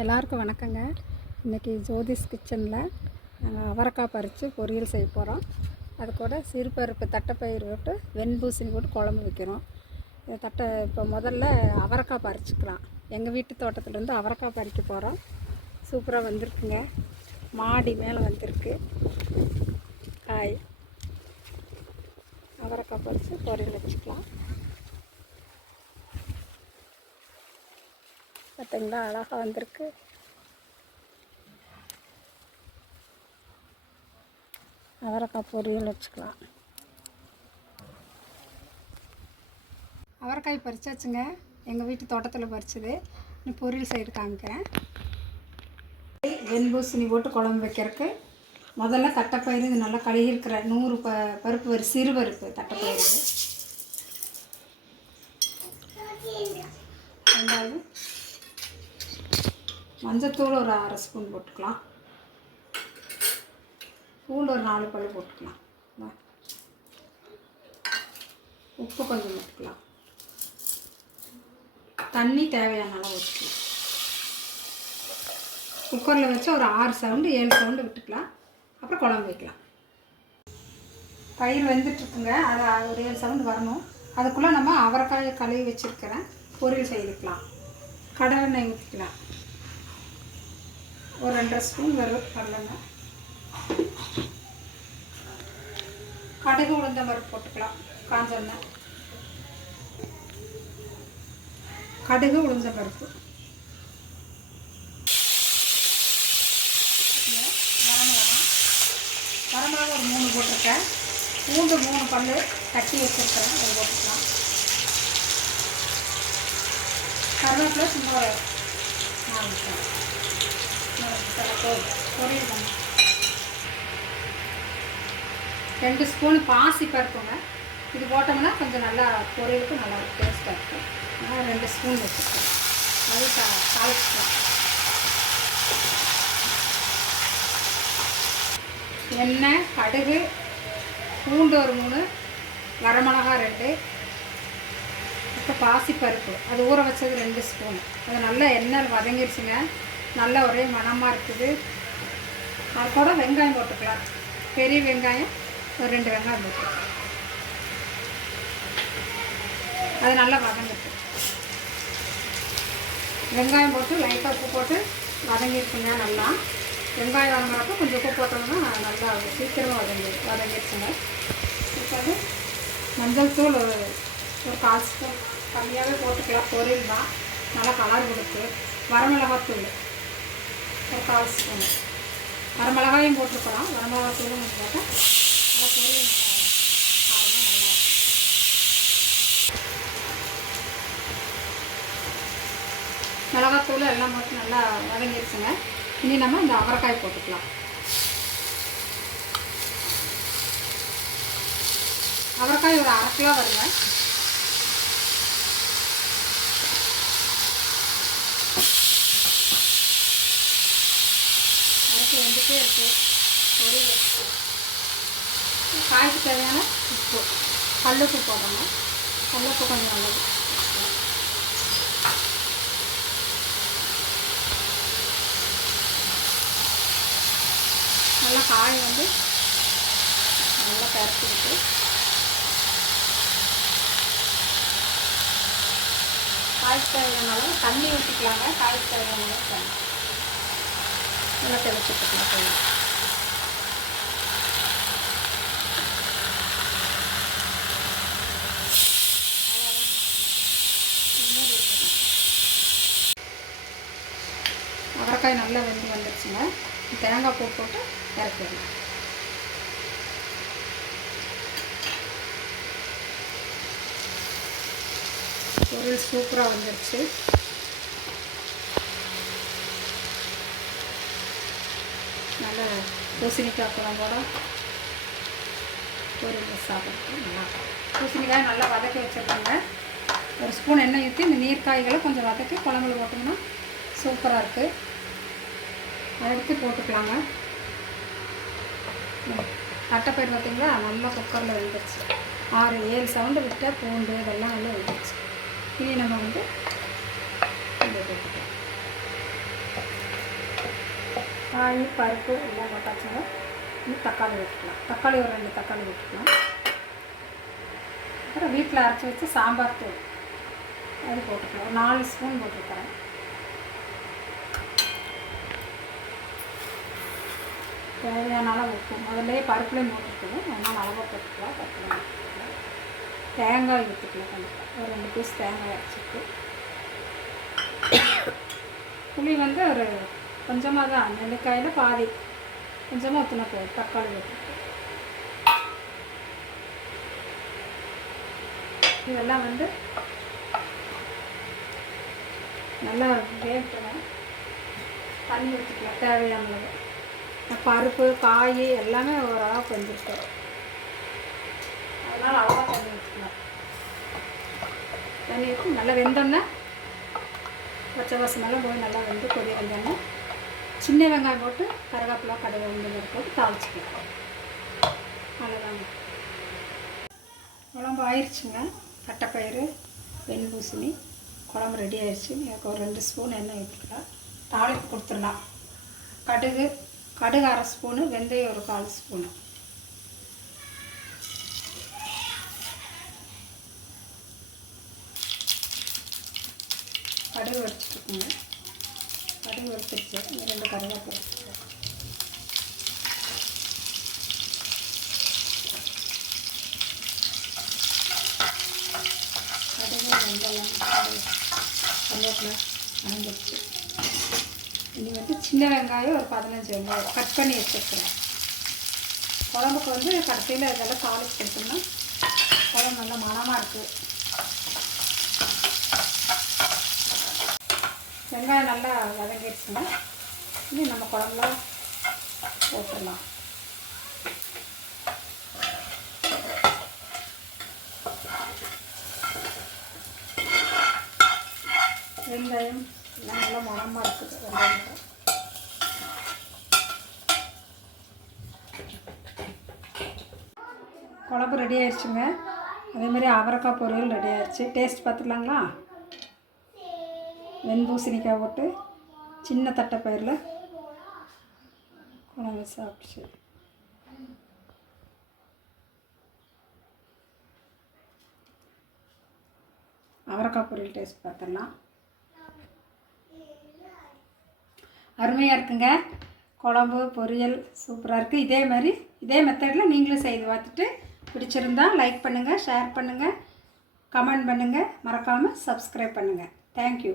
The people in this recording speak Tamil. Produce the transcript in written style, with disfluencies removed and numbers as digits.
எல்லாருக்கும் வணக்கங்க. இன்றைக்கி ஜோதிஸ் கிச்சனில் நாங்கள் அவரைக்காய் பறித்து பொரியல் செய்ய போகிறோம். அது கூட சிறுபருப்பு தட்டைப்பயிறு போட்டு வெண்பூசணி போட்டு குழம்பு வைக்கிறோம். இப்போ முதல்ல அவரைக்காய் பறிச்சுக்கலாம். எங்கள் வீட்டு தோட்டத்துலேருந்து அவரைக்காய் பறிக்க போகிறோம். சூப்பராக வந்திருக்குங்க. மாடி மேலே வந்திருக்கு காய். அவரைக்காய் பறித்து பொரியல் வச்சுக்கலாம். பார்த்தீங்களா, அழகாக வந்திருக்கு. அவரைக்காய் பொரியல் வச்சுக்கலாம். அவரைக்காய் பறிச்சாச்சுங்க. எங்கள் வீட்டு தோட்டத்தில் பறிச்சது. பொரியல் செய்து காமிக்கிறேன். வெண்பூசணி போட்டு குழம்பு வைக்கிறதுக்கு முதல்ல தட்டைப்பயிறு இது நல்லா கழுகி இருக்கிற 100 பருப்பு வரி சிறுபருப்பு தட்டைப்பயிறு. ரெண்டாவது மஞ்சத்தூள் ஒரு 1/2 ஸ்பூன் போட்டுக்கலாம். பூண்டு ஒரு 4 பல் போட்டுக்கலாம். உப்பு கொஞ்சம் போட்டுக்கலாம். தண்ணி தேவையான அளவு ஊற்றிக்கலாம். குக்கரில் வச்சு ஒரு 6 சவுண்டு 7 சவுண்டு விட்டுக்கலாம். அப்புறம் குழம்பு வைக்கலாம். பயிர் வெந்துட்டுருக்குங்க. அது ஒரு 7 சவுண்டு வரணும். அதுக்குள்ளே நம்ம அவரைக்காயை கழுவி வச்சுருக்கிறேன். பொரியல் செய்துக்கலாம். கடலெண்ணெய் ஊற்றிக்கலாம். ஒரு 2.5 ஸ்பூன் வரும் கடலெண்ணெய். கடுகு உளுந்த பருப்பு போட்டுக்கலாம். காஞ்ச எண்ணெய், கடுகு உளுந்த பருப்பு, வரமிளகா ஒரு 3 போட்டிருக்கேன். பூண்டு 3 பல் தட்டி வச்சுருக்கிறேன். அது போட்டுக்கலாம். கருவேப்பிலை சும்மா ஒரு 4 பொரியல் பண்ண 2 ஸ்பூன் பாசி பருப்புங்க. இது போட்டோம்னா கொஞ்சம் நல்லா பொரியலுக்கு நல்லா டேஸ்ட்டாக இருக்கும். நான் 2 ஸ்பூன் வச்சுருக்கேன். அது தாளிச்சுக்கலாம். எண்ணெய், கடுகு, பூண்டு ஒரு 3, வரமிளகா 2, அப்புறம் பாசிப்பருப்பு அது ஊற வச்சது 2 ஸ்பூன். அது நல்லா எண்ணெய் வதங்கிடுச்சுங்க. நல்லா ஒரே மணமாக இருக்குது. அது கூட வெங்காயம் போட்டுக்கலாம். பெரிய வெங்காயம் ஒரு 2 வெங்காயம் போட்டுக்கலாம். அது நல்லா வதங்கிட்டு வெங்காயம் போட்டு லைட்டாக உப்பு போட்டு வதங்கிடுச்சுங்க. நல்லா வெங்காயம் வதங்குறப்போ கொஞ்சம் உப்பு போட்டோம்னா நல்லா சீக்கிரமாக வதங்கிடுச்சுங்க. இப்போ வந்து மஞ்சள் தூள் ஒரு 1/4 ஸ்பூன் கம்மியாகவே போட்டுக்கலாம். பொரியல் தான் நல்லா கலர் கொடுக்கு. வரமிளகாத்தூள் ஒரு 1/4 ஸ்பூன். வரமிளகாயும் போட்டுருக்கலாம். வரமிளகாத்தூளும் போட்டால் நல்லா பொரியல் நல்லா காரமாக நல்லா. மிளகாத்தூள் எல்லாம் போட்டு நல்லா வதங்கிடுச்சுங்க. இனி நம்ம இந்த அவரைக்காய் போட்டுக்கலாம். அவரைக்காய் ஒரு 1/2 கிலோ வருங்க. வந்துட்டே இருக்கு. பொரியல் காய்க்கு தேவையான உப்பு, கல்லுப்பு போடணும். கல்லுப்பு கொஞ்சம் நல்லது. நல்லா காய் வந்து நல்லா பரப்பிட்டு காய்க்கு தேவையான அளவு தண்ணி ஊற்றிக்கலாங்க. காய்க்கு தேவையான அளவு நல்லா தெளிச்சுக்கலாம். அவரைக்காய் நல்லா வெந்து வந்துடுச்சுங்க. தேங்காய் பூ போட்டு இறக்கிடலாம். பொரியல் சூப்பராக வந்துடுச்சு. நல்லா பூசணிக்காய் குழம்போட பொரியல் சாப்பிட்றதுக்கு நல்லா. பூசணிக்காய் நல்லா வதக்கி வச்சுருக்காங்க. ஒரு ஸ்பூன் எண்ணெய் ஊற்றி இந்த நீர்க்காய்களை கொஞ்சம் வதக்கி குழம்புல போட்டோம்னா சூப்பராக இருக்குது. அதை எடுத்து போட்டுக்கலாங்க. தட்டைப்பயிறு பார்த்திங்களா நல்லா குக்கரில் வெந்துடுச்சு. 6-7 சவுண்டு விட்டால் பூண்டு இதெல்லாம் நல்லா வெந்துடுச்சு. இனி நம்ம வந்து இதை போட்டுக்கலாம். காய் பருப்பு எல்லாம் போட்டாச்சுங்க. இன்னும் தக்காளி வெட்டிக்கலாம். தக்காளி ஒரு 2 தக்காளி வெட்டிக்கலாம். அப்புறம் வீட்டில் அரைச்சி வச்சு சாம்பார் தூள் அது போட்டுக்கலாம். ஒரு 4 ஸ்பூன் போட்டுருக்கிறேன். தேவையான அளவு உப்பு முதல்ல பருப்புலேயும் போட்டுருக்கணும். அதனால் அளவாக போட்டுக்கலாம். பருப்புலாம் போட்டுக்கலாம். தேங்காய் ஊற்றிக்கலாம். கண்டிப்பாக ஒரு 2 பீஸ் தேங்காய் அரைச்சிட்டு புளி வந்து ஒரு கொஞ்சமாக தான், நெல்லிக்காயில் பாதி கொஞ்சமாக ஊற்றினா போதும். தக்காளி ஊற்றிட்டு இதெல்லாம் வந்து நல்லா வேகணும். தண்ணி ஊற்றிக்கலாம் தேவையானது. பருப்பு காய் எல்லாமே ஓரளவுக்கு வெந்துருக்கு. அதனால் அவ்வளோ தண்ணி ஊற்றிக்கலாம். தண்ணி ஊற்றி நல்லா வெந்தோன்னே பச்சை வாசமெல்லாம் போய் நல்லா வெந்து கொதி வந்தோன்னே சின்ன வெங்காயம் போட்டு கருவேப்பிலை கடுகு உளுந்து போட்டு தாளிச்சிக்கலாம். அவ்வளோதாங்க. குழம்பு ஆயிடுச்சுங்க. தட்டைப்பயிறு வெண்பூசணி குழம்பு ரெடி ஆயிடுச்சு. எனக்கு ஒரு 2 ஸ்பூன் எண்ணெய் ஊற்றிக்கலாம். தாளிப்பு கொடுத்துடலாம். கடுகு 1/2 ஸ்பூனு, வெந்தயம் ஒரு 1/4 ஸ்பூனு. கடுகு வச்சுட்டுருக்குங்க. கடுகு வச்சுருச்சு. 2 கருவேப்பிலை வச்சுருக்கேன். கடுகு வெந்தயம் கருவேப்பிலை அரைஞ்சிருச்சு. இனி வந்து சின்ன வெங்காயம் ஒரு 15 வெங்காயம் கட் பண்ணி வச்சுருக்கிறேன். குழம்புக்கு வந்து கடைசியில் இதெல்லாம் தாளிச்சு கொடுத்தோம்னா குழம்பு நல்லா மணமாக இருக்குது. வெங்காயம் நல்லா வதங்கிடுச்சுன்னா இனி நம்ம குழம்புல போட்டுடலாம். வெங்காயம் எல்லாம் நல்லா மணமாக இருக்குது. வெங்காயம் குழம்பு ரெடி ஆயிடுச்சுங்க. அதேமாதிரி அவரைக்காய் பொரியல் ரெடி ஆயிடுச்சு. டேஸ்ட் பார்த்துக்கலாங்களா? வெண்பூசணிக்காய் போட்டு சின்ன தட்டைப்பயிரில் குழம்பு சாப்பிடுச்சு. அவரைக்காய் பொரியல் டேஸ்ட் பார்த்துடலாம். அருமையாக இருக்குங்க. குழம்பு பொரியல் சூப்பராக இருக்குது. இதே மெத்தடில் நீங்களும் செய்து பார்த்துட்டு பிடிச்சிருந்தா லைக் பண்ணுங்கள், ஷேர் பண்ணுங்கள், கமெண்ட் பண்ணுங்கள், மறக்காமல் சப்ஸ்கிரைப் பண்ணுங்கள். தேங்க்யூ.